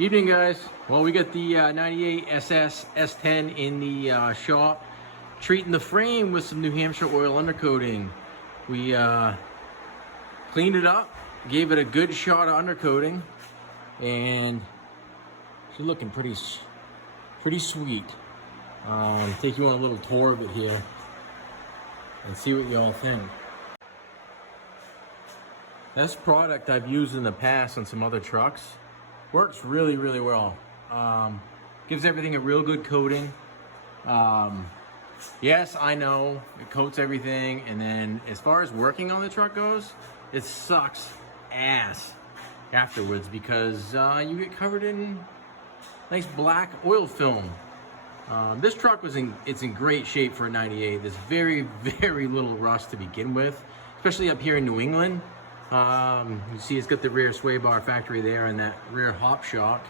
Evening, guys. Well, we got the 98 SS S10 in the shop, treating the frame with some New Hampshire oil undercoating. We cleaned it up, gave it a good shot of undercoating, and it's looking pretty sweet. Take you on a little tour of it here and see what you all think. This product I've used in the past on some other trucks. Works really well. Gives everything a real good coating. Yes, I know it coats everything, and then as far as working on the truck goes, it sucks ass afterwards because you get covered in nice black oil film. This truck it's in great shape for a 98. There's very little rust to begin with, especially up here in New England. You see it's got the rear sway bar factory there and that rear hop shock.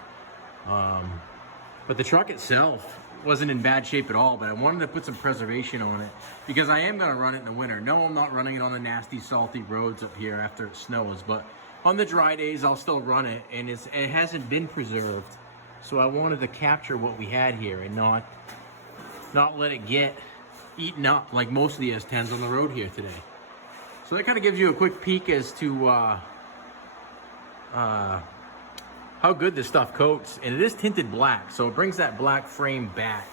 But the truck itself wasn't in bad shape at all, but I wanted to put some preservation on it because I am going to run it in the winter. No, I'm not running it on the nasty, salty roads up here after it snows, but on the dry days, I'll still run it, and it hasn't been preserved. So I wanted to capture what we had here and not let it get eaten up like most of the S10s on the road here today. So that kind of gives you a quick peek as to how good this stuff coats. And it is tinted black, so it brings that black frame back.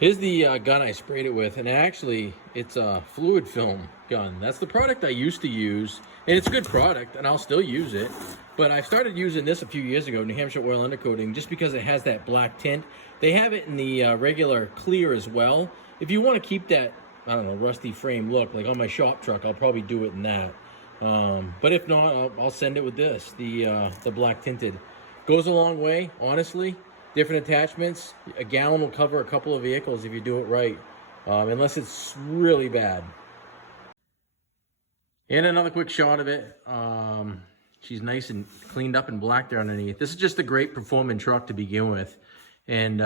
Here's the gun I sprayed it with, and it's a fluid film gun. That's the product I used to use, and it's a good product, and I'll still use it. But I started using this a few years ago, New Hampshire oil undercoating, just because it has that black tint. They have it in the regular clear as well. If you want to keep that, I don't know, rusty frame look, like on my shop truck, I'll probably do it in that. But if not, I'll send it with this, the black tinted. Goes a long way, honestly. Different attachments. A gallon will cover a couple of vehicles if you do it right, unless it's really bad. And another quick shot of it. She's nice and cleaned up and black there underneath. This is just a great performing truck to begin with. And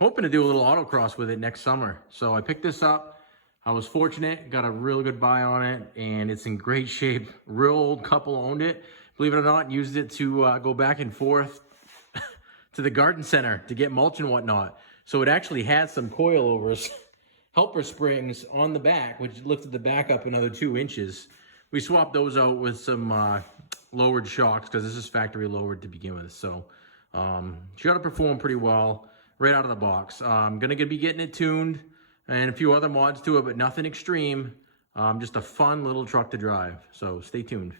hoping to do a little autocross with it next summer. So I picked this up. I was fortunate, got a real good buy on it, and it's in great shape. Real old couple owned it. Believe it or not, used it to go back and forth to the garden center to get mulch and whatnot. So it actually had some coilovers, helper springs on the back, which lifted the back up another 2 inches. We swapped those out with some lowered shocks because this is factory lowered to begin with. So she got to perform pretty well right out of the box. I'm gonna be getting it tuned and a few other mods to it, but nothing extreme. Just a fun little truck to drive. So stay tuned.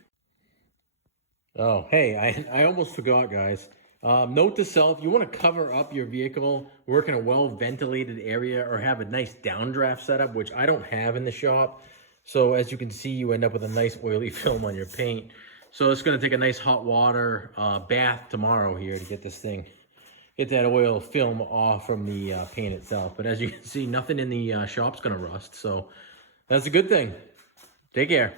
Oh, hey, I almost forgot, guys. Note to self, you want to cover up your vehicle, work in a well-ventilated area, or have a nice downdraft setup, which I don't have in the shop. So as you can see, you end up with a nice oily film on your paint. So it's going to take a nice hot water bath tomorrow here to get this thing, get that oil film off from the paint itself. But as you can see, nothing in the shop's going to rust. So that's a good thing. Take care.